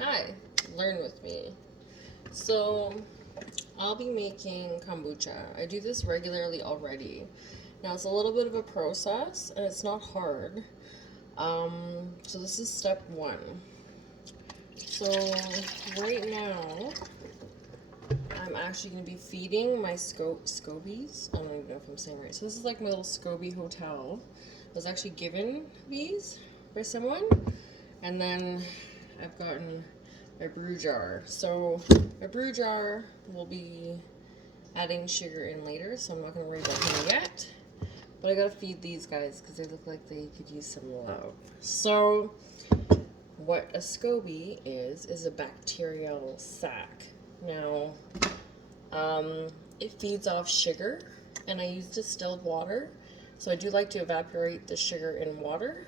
Hi, learn with me. So, I'll be making kombucha. I do this regularly already. Now, it's a little bit of a process and it's not hard. So this is step one. So, right now, I'm actually going to be feeding my scobies. I don't even know if I'm saying right. So, this is like my little scoby hotel. I was actually given these by someone, and then I've gotten my brew jar. So my brew jar will be adding sugar in later, so I'm not going to worry about him yet. But I gotta feed these guys because they look like they could use some love. So what a SCOBY is a bacterial sac. Now, it feeds off sugar, and I use distilled water. So I do like to evaporate the sugar in water.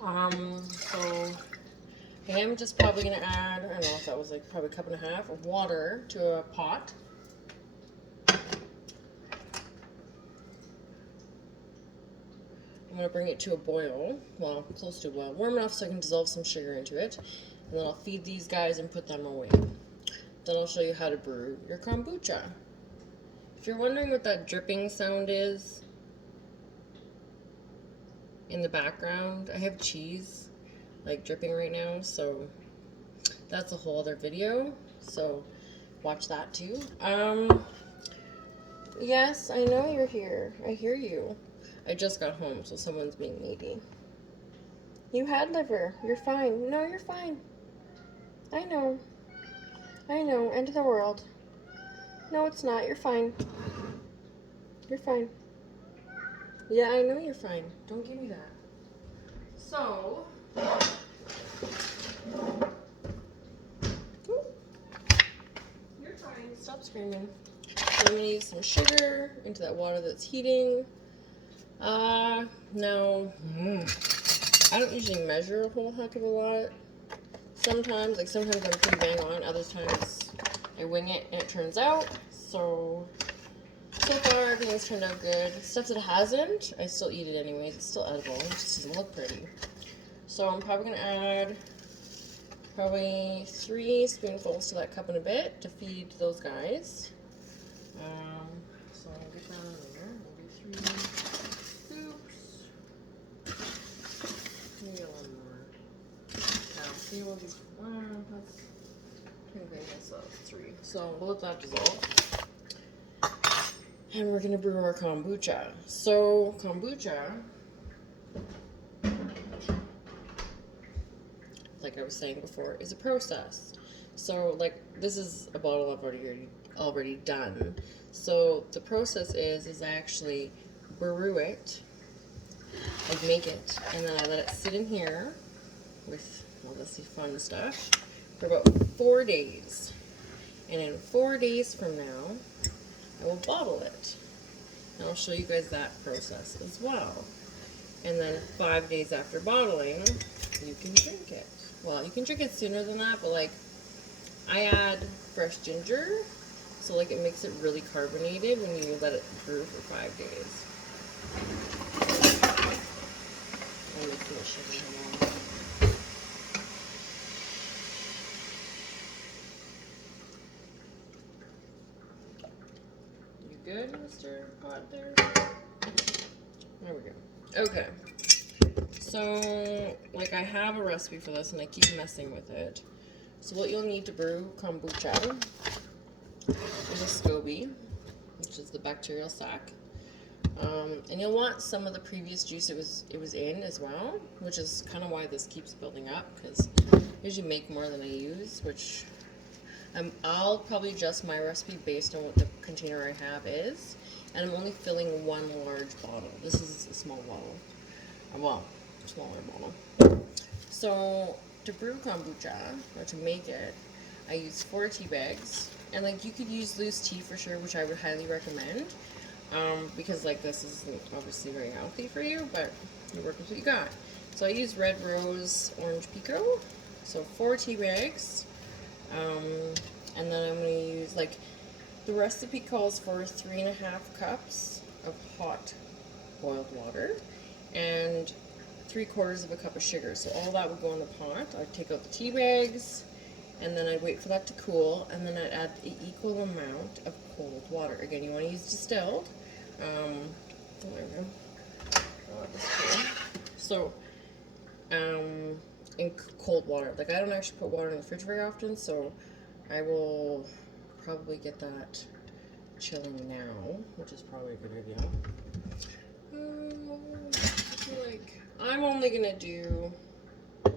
So I am just probably going to add, I don't know if that was like probably a cup and a half of water to a pot. I'm going to bring it to a boil, well, close to a boil, warm enough so I can dissolve some sugar into it. And then I'll feed these guys and put them away. Then I'll show you how to brew your kombucha. If you're wondering what that dripping sound is in the background, I have cheese like dripping right now, so that's a whole other video. So watch that too. Yes, I know you're here. I hear you. I just got home, so someone's being needy. You had liver. You're fine. No, you're fine. I know. I know. End of the world. No, it's not. You're fine. You're fine. Yeah, I know you're fine. Don't give me that. So, you're fine. Stop screaming. So I'm going to use some sugar into that water that's heating. Now, I don't usually measure a whole heck of a lot. Sometimes I'm pretty bang on. Other times I wing it and it turns out. So far everything's turned out good. Stuff that hasn't, I still eat it anyways. It's still edible. It just doesn't look pretty. So I'm probably going to add probably 3 spoonfuls to that cup and a bit to feed those guys. So I'll get down there. We'll do 3 scoops. Maybe a little more. Now, see, we'll do, that's, okay, so that's 3. So we'll let that dissolve. And we're going to brew our kombucha. So, kombucha, like I was saying before, is a process. So, like, this is a bottle I've already done. So, the process is I actually brew it, I make it, and then I let it sit in here with all this fun stuff for about 4 days. And in 4 days from now, I will bottle it. And I'll show you guys that process as well. And then 5 days after bottling, you can drink it. Well, you can drink it sooner than that, but like, I add fresh ginger, so like it makes it really carbonated when you let it brew for 5 days. I'm making it sugar along. Good, Mr. Pot there? There we go. Okay. So, like, I have a recipe for this and I keep messing with it. So what you'll need to brew kombucha is a SCOBY, which is the bacterial sac. And you'll want some of the previous juice it was in as well, which is kind of why this keeps building up, because I usually make more than I use, which I'll probably adjust my recipe based on what the container I have is, and I'm only filling 1 large bottle. This is a small bottle. Well, smaller bottle. So to brew kombucha, or to make it, I use 4 tea bags, and like you could use loose tea for sure, which I would highly recommend, because like this isn't obviously very healthy for you, but you work with what you got. So I use red rose orange pico, so 4 tea bags. And then I'm going to use, like, the recipe calls for 3.5 cups of hot boiled water. And 3/4 of a cup of sugar. So all that would go in the pot. I'd take out the tea bags, and then I'd wait for that to cool, and then I'd add the equal amount of cold water. Again, you want to use distilled. There we go. Oh, that's cool. So, in cold water. Like, I don't actually put water in the fridge very often, so I will probably get that chilling now, which is probably a good idea. I feel like I'm only gonna do, I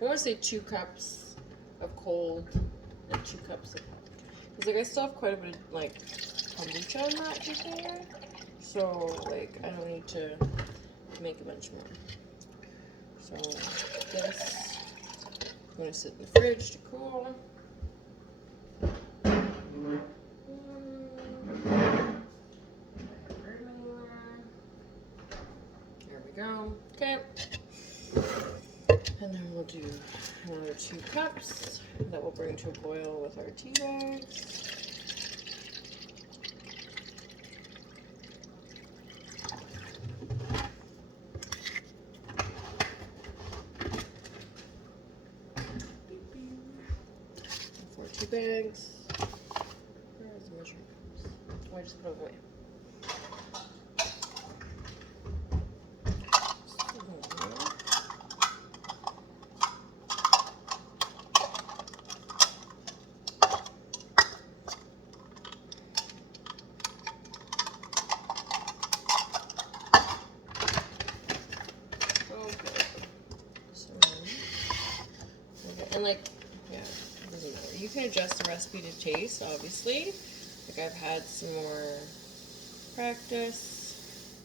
want to say 2 cups of cold and 2 cups of hot. Because, like, I still have quite a bit of, like, kombucha in that container. So, like, I don't need to make a bunch more. So, this, I'm going to sit in the fridge to cool. There we go. Okay. And then we'll do another 2 cups that we'll bring to a boil with our tea bags. For 2 bags. Where's the measuring cups? Oh, I just put it away. And, like, yeah, it doesn't matter. You can adjust the recipe to taste, obviously. Like, I've had some more practice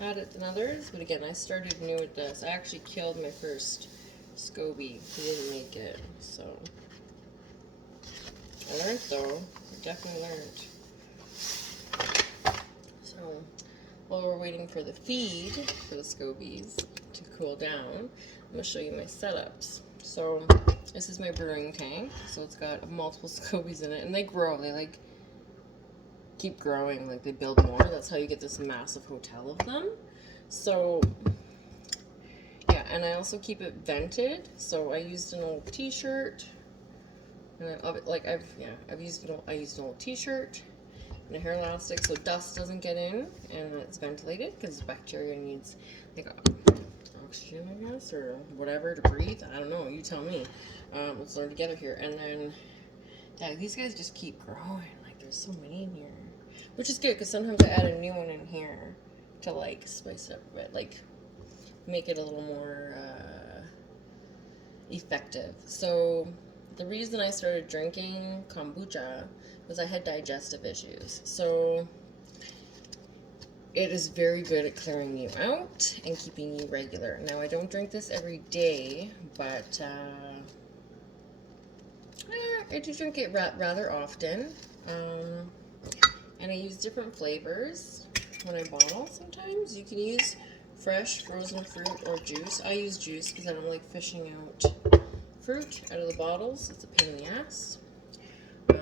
at it than others, but again, I started new at this. I actually killed my first scoby. He didn't make it, so I learned, though. I definitely learned. So while we're waiting for the feed for the scobies to cool down, I'm going to show you my setups. So this is my brewing tank. So it's got multiple scobies in it, and they grow. They, like, keep growing. Like, they build more. That's how you get this massive hotel of them. So yeah, and I also keep it vented. So I used an old T-shirt, and I used an old T-shirt and a hair elastic so dust doesn't get in, and it's ventilated because bacteria needs, like, oxygen, I guess, or whatever to breathe. I don't know. You tell me. Let's learn together here. And then, yeah, these guys just keep growing. Like, there's so many in here, which is good because sometimes I add a new one in here to, like, spice it up a bit, like, make it a little more effective. So the reason I started drinking kombucha was I had digestive issues. So it is very good at clearing you out and keeping you regular. Now, I don't drink this every day, but I do drink it rather often. And I use different flavors when I bottle sometimes. You can use fresh frozen fruit or juice. I use juice because I don't like fishing out fruit out of the bottles. It's a pain in the ass. As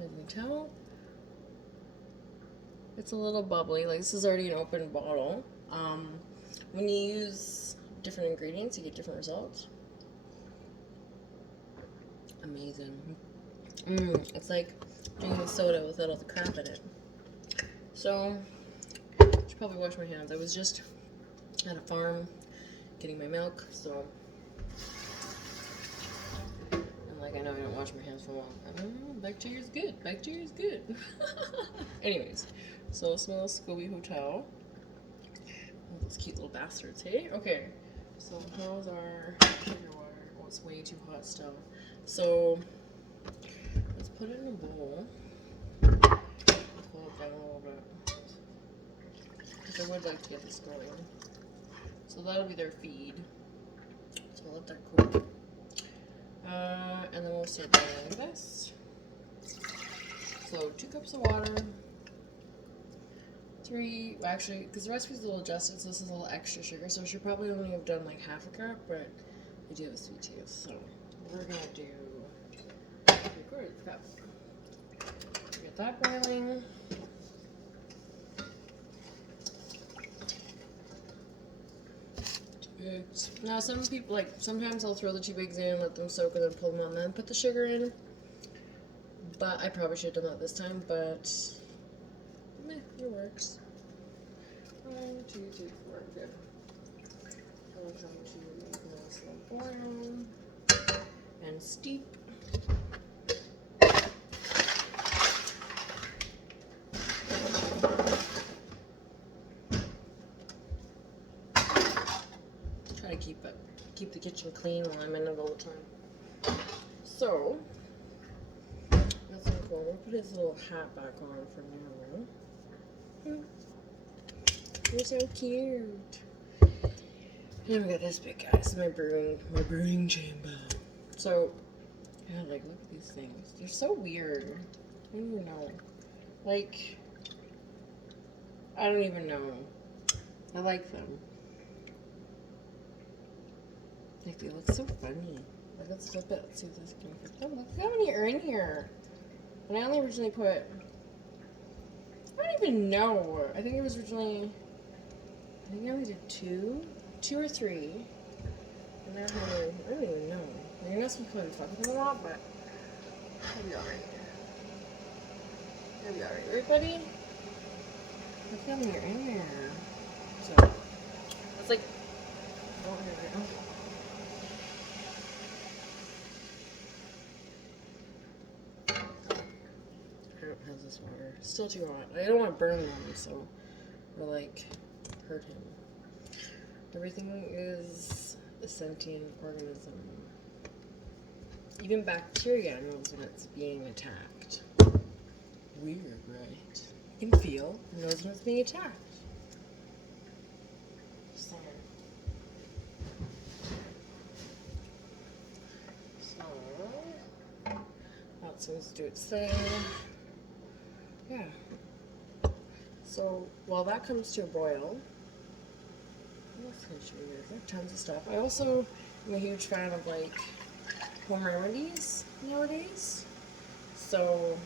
you can tell, it's a little bubbly. Like, this is already an open bottle. When you use different ingredients, you get different results. Amazing. It's like drinking soda without all the crap in it. So, I should probably wash my hands. I was just at a farm getting my milk, so, and, like, I know I don't wash my hands for a while. I don't know, bacteria's good. Bacteria's good. Anyways, so this is my little Scoby hotel. Oh, those cute little bastards, hey? Okay, so how's our sugar water? Oh, it's way too hot still. So, let's put it in a bowl. Pull it down a little bit, because I would like to get this going. So that'll be their feed. So I'll let that cool. And then we'll start boiling this. So 2 cups of water. 3, actually, because the recipe's a little adjusted, so this is a little extra sugar. So I should probably only have done like half a cup, but I do have a sweet tooth. So we're gonna do 3/4 cup. Get that boiling. eggs. Now some people, like, sometimes I'll throw the 2 eggs in, let them soak, and then pull them out, and then put the sugar in. But I probably should have done that this time, but meh, it works. 1, 2, 3, 4, good. We're going to make a nice little boil and steep. Try to keep the kitchen clean while I'm in it all the time. So that's so cool. We'll put his little hat back on for now. You're so cute. And we got this big guy. This is my brewing chamber. So yeah, like look at these things. They're so weird. I don't even know. Like I don't even know. I like them. Like they look so funny. Like let's flip it. Let's see if this can fit them. Look how many are in here. And I only originally put I don't even know. I think it was originally I only did 2 or 3. And now I don't even know. You're not supposed to be fucking them a lot, but I'll be alright. I'll be alright. Everybody? Look how many are in there. So it's like oh, here we go. How's this water? Still too hot. I don't want to burn them, so or like hurt him. Everything is a sentient organism. Even bacteria knows when it's being attacked. Weird, right? You can feel it knows when it's being attacked. Just saying. So that's supposed to do its thing. Yeah. So while that comes to a boil, what else can I show you guys? I have tons of stuff. I also am a huge fan of like home remedies nowadays. So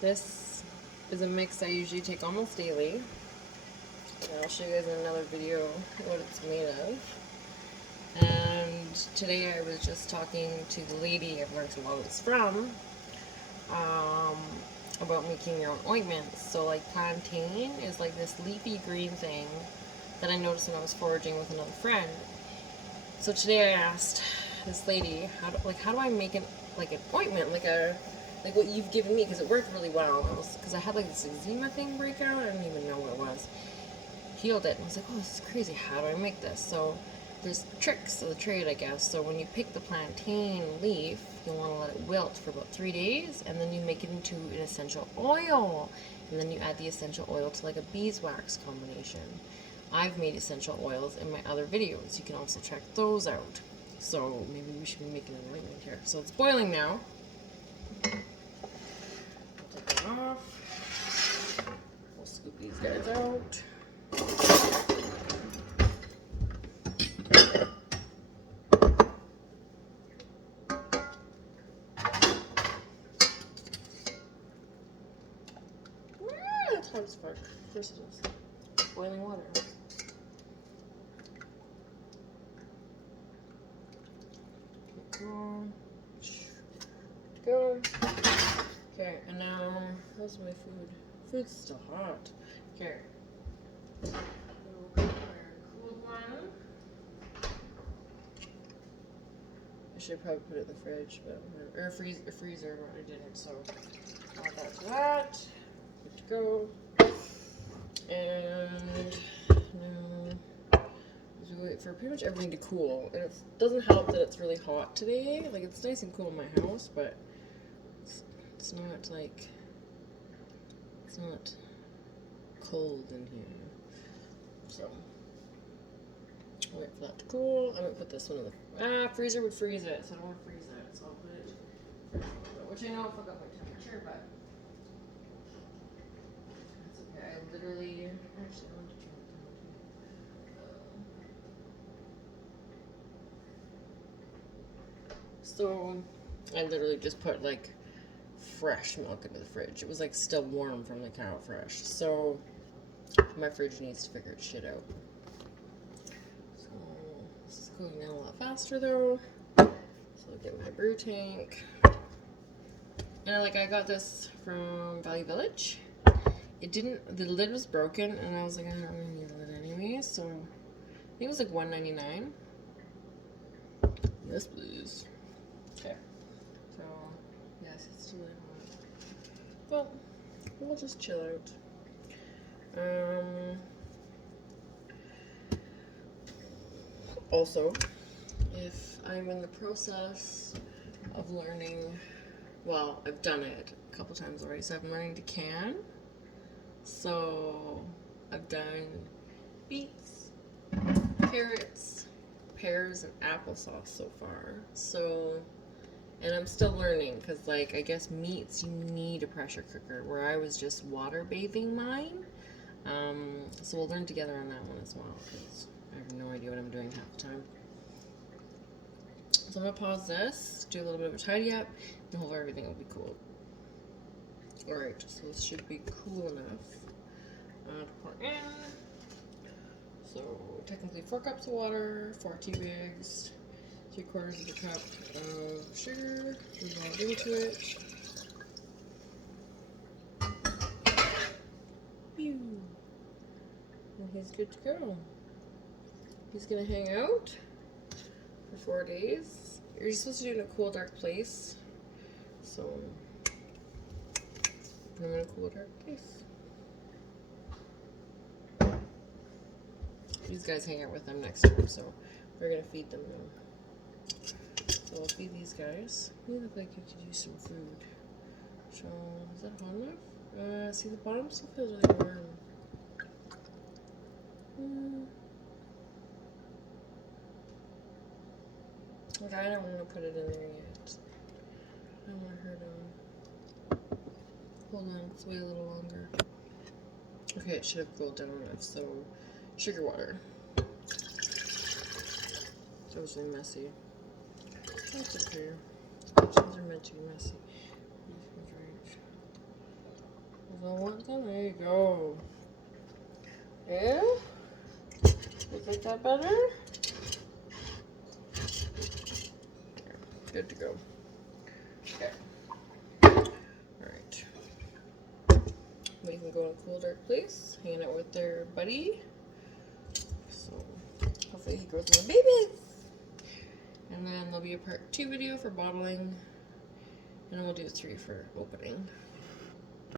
this is a mix I usually take almost daily. And I'll show you guys in another video what it's made of. And today I was just talking to the lady I've learned a lot of this from. About making your own ointments. So like plantain is like this leafy green thing that I noticed when I was foraging with another friend. So today I asked this lady, how do I make an ointment, like what you've given me, because it worked really well. Because I had like this eczema thing break out. I don't even know what it was. Healed it. And I was like, oh, this is crazy. How do I make this? So there's tricks of the trade, I guess. So when you pick the plantain leaf, you'll want to let it wilt for about 3 days, and then you make it into an essential oil. And then you add the essential oil to like a beeswax combination. I've made essential oils in my other videos. You can also check those out. So maybe we should be making an ointment here. So it's boiling now. I'll take it off. We'll scoop these guys out. It's hot as fuck. Of course it is. Boiling water. Go. Okay, and now how's my food? Food's still hot. Okay. Cool one. I should probably put it in the fridge, but or a freezer, but I didn't. So add that to that. Good to go. And now we wait for pretty much everything to cool. And it doesn't help that it's really hot today. Like it's nice and cool in my house, but it's not like it's not cold in here. So I'll wait for that to cool. I'm gonna put this one in the freezer would freeze it, so I don't want to freeze it. So I'll put it in the freezer, which I know I forgot my temperature, but that's okay. I literally actually I want to turn it down too. So I literally just put like fresh milk into the fridge. It was like still warm from the cow fresh. So my fridge needs to figure its shit out. So going down a lot faster though. So I'll get my brew tank. And I got this from Value Village. The lid was broken, and I was like, I don't really need the lid anyway, so I think it was like $1.99. Yes, please. Okay. So, yes, it's too late. Well, we'll just chill out. Also, if I'm in the process of learning, well, I've done it a couple times already, so I'm learning to can. So I've done beets, carrots, pears, and applesauce so far. So, and I'm still learning because, I guess meats you need a pressure cooker, where I was just water bathing mine. So we'll learn together on that one as well, because I have no idea what I'm doing half the time. So I'm gonna pause this, do a little bit of a tidy up, and hopefully everything will be cool. Alright, so this should be cool enough to pour in. So technically 4 cups of water, 4 tea bags, 3/4 of a cup of sugar. Move all into it. Pew. And he's good to go. He's gonna hang out for 4 days. You're supposed to do it in a cool, dark place. So I'm in a cool, dark place. These guys hang out with them next time, so we're gonna feed them now. So we'll feed these guys. You look like you could use some food. So, is that hot enough? See, the bottom still feels really warm. Okay, I don't want to put it in there yet. I don't want to hurt him. Hold on, let's wait a little longer. Okay, it should have cooled down enough, so sugar water. That was really messy. That's okay. These are meant to be messy. There you go. Yeah? You think that better? Good to go. Okay. Alright. We can go in a cool, dark place, hanging out with their buddy. So, hopefully he grows more babies. And then there'll be a part 2 video for bottling. And then we'll do 3 for opening.